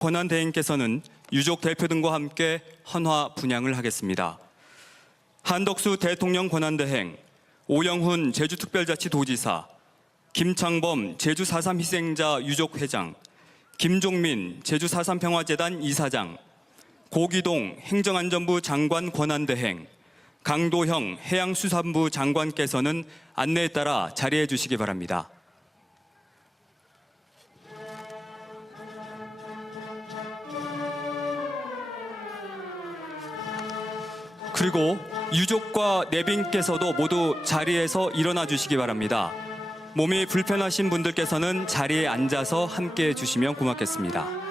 권한대행께서는 유족 대표 등과 함께 헌화 분향을 하겠습니다. 한덕수 대통령 권한대행, 오영훈 제주특별자치도지사, 김창범 제주 4.3 희생자 유족회장, 김종민 제주 4.3 평화재단 이사장, 고기동 행정안전부 장관 권한대행, 강도형 해양수산부 장관께서는 안내에 따라 자리해 주시기 바랍니다. 그리고 유족과 내빈께서도 모두 자리에서 일어나 주시기 바랍니다. 몸이 불편하신 분들께서는 자리에 앉아서 함께해 주시면 고맙겠습니다.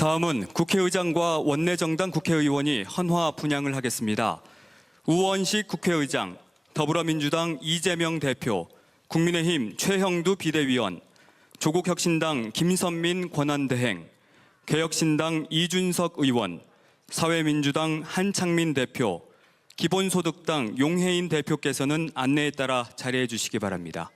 다음은 국회의장과 원내정당 국회의원이 헌화 분향을 하겠습니다. 우원식 국회의장, 더불어민주당 이재명 대표, 국민의힘 최형두 비대위원, 조국혁신당 김선민 권한대행, 개혁신당 이준석 의원, 사회민주당 한창민 대표, 기본소득당 용해인 대표께서는 안내에 따라 자리해 주시기 바랍니다.